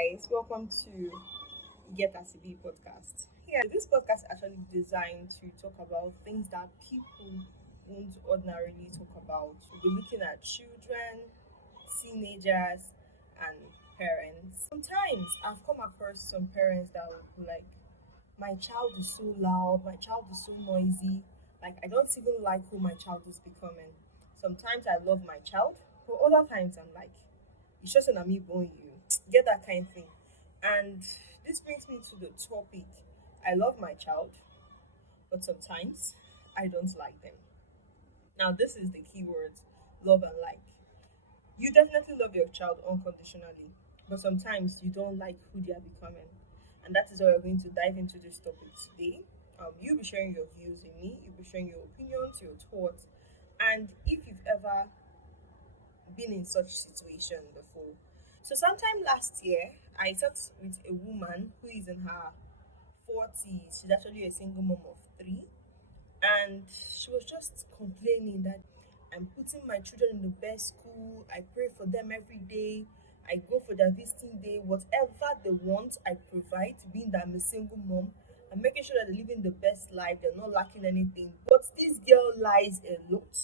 guys, welcome to Get a CB podcast. Yeah, this podcast is actually designed to talk about things that people won't ordinarily talk about. We'll be looking at children, teenagers, and parents. Sometimes I've come across some parents that will be like, my child is so loud, my child is so noisy. Like, I don't even like who my child is becoming. Sometimes I love my child, but other times I'm like, it's just an amiibo in you. Get that kind of thing. And this brings me to the topic. I love my child, but sometimes I don't like them. Now, this is the key words: love and like. You definitely love your child unconditionally, but sometimes you don't like who they are becoming. And that is why we're going to dive into this topic today. You'll be sharing your views with me, you'll be sharing your opinions, your thoughts, and if you've ever been in such situation before. So sometime last year, I sat with a woman who is in her 40s. She's actually a single mom of three, and she was just complaining that I'm putting my children in the best school. I pray for them every day. I go for their visiting day. Whatever they want, I provide. Being that I'm a single mom, I'm making sure that they're living the best life. They're not lacking anything. But this girl lies a lot.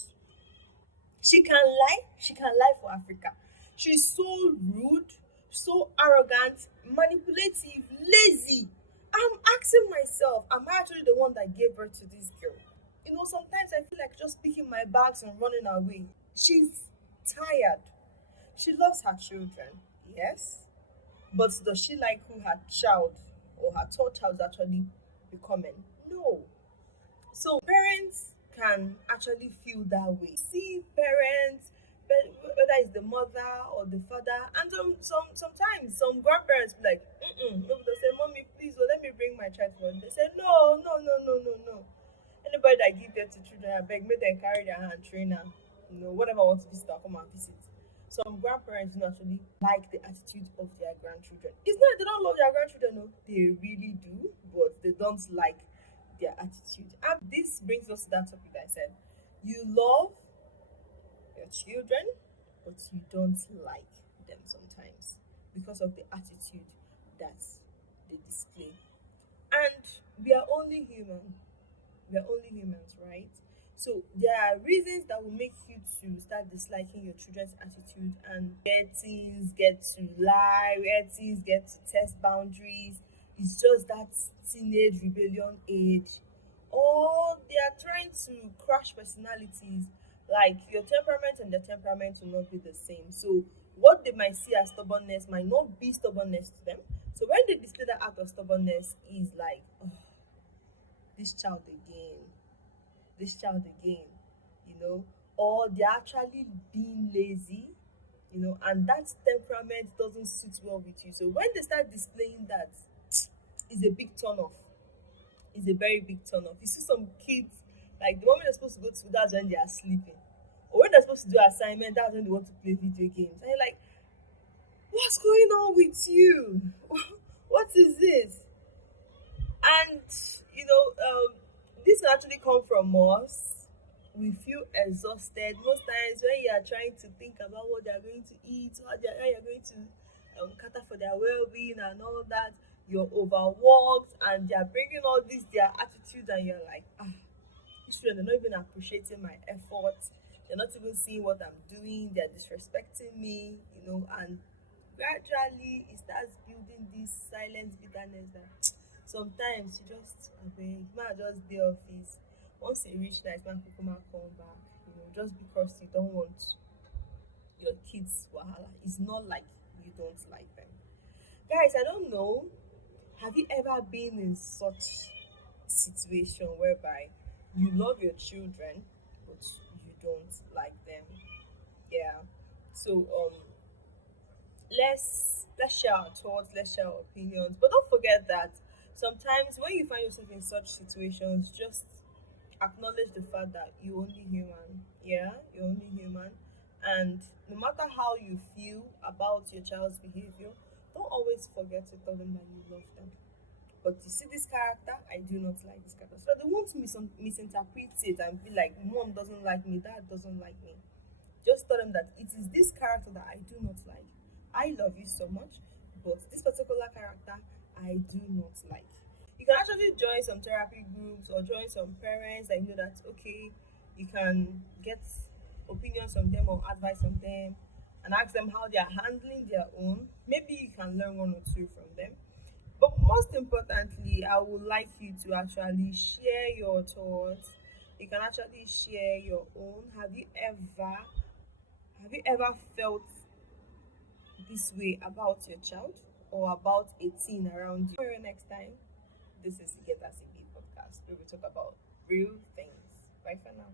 She can lie. She can lie for Africa. She's so rude, so arrogant, manipulative, lazy. I'm asking myself, am I actually the one that gave birth to this girl? Sometimes I feel like just picking my bags and running away. She's tired. She loves her children, yes. But does she like who her child or her third child is actually becoming? No. So parents can actually feel that way. See parents, whether it's the mother or the father, and sometimes some grandparents be like, maybe they say, "Mommy, please, let me bring my child for you." They say, "No, no, no, no, no, no. Anybody that give birth to children, I beg, make them carry their hand, train her. Whatever wants to visit, I'll come and visit." Some grandparents do not actually like the attitude of their grandchildren. It's not that they don't love their grandchildren, no, they really do, but they don't like their attitude. And this brings us to that topic that I said. You love your children, but you don't like them sometimes because of the attitude that they display. And we are only human. We are only humans, right? So there are reasons that will make you to start disliking your children's attitude and where teens get to lie, where teens get to test boundaries. It's just that teenage rebellion age. Or they are trying to crush personalities. Like your temperament and their temperament will not be the same. So what they might see as stubbornness might not be stubbornness to them. So when they display that act of stubbornness is like, oh, this child again, this child again, you know, or they're actually being lazy, and that temperament doesn't suit well with you. So when they start displaying that, it's a big turn off. It's a very big turn off. You see some kids, like the moment they're supposed to go to school, that's when they are sleeping. Or when they're supposed to do assignment, that's when they want to play video games. And you're like, what's going on with you? What is this? And this can actually come from us. We feel exhausted most times when you are trying to think about what they are going to eat, how you're going to cater for their well-being and all that. You're overworked, and they are bringing all this their attitude, and you're like, these children, they're not even appreciating my effort. They're not even seeing what I'm doing. They're disrespecting me, and gradually it starts building this silent bitterness that sometimes you just abeg ma just dey office, once e reach night ma kukuma come back, just because you don't want your kids wahala. It's not like you don't like them. Guys, I don't know, have you ever been in such situation whereby you love your children but you don't like them? Yeah. So let's share our thoughts, let's share our opinions. But don't forget that sometimes when you find yourself in such situations, just acknowledge the fact that you're only human. Yeah, you're only human. And no matter how you feel about your child's behavior, don't always forget to tell them that you love them. But you see this character, I do not like this character. So they won't misinterpret it and be like, mom doesn't like me, dad doesn't like me. Just tell them that it is this character that I do not like. I love you so much, but this particular character I do not like. You can actually join some therapy groups or join some parents that you know that okay, you can get opinions from them or advice from them and ask them how they are handling their own. Maybe you can learn one or two from them. But most importantly, I would like you to actually share your thoughts. You can actually share your own. Have you ever felt this way about your child or about a teen around you? For you next time, this is Get CB podcast where we talk about real things. Bye for now.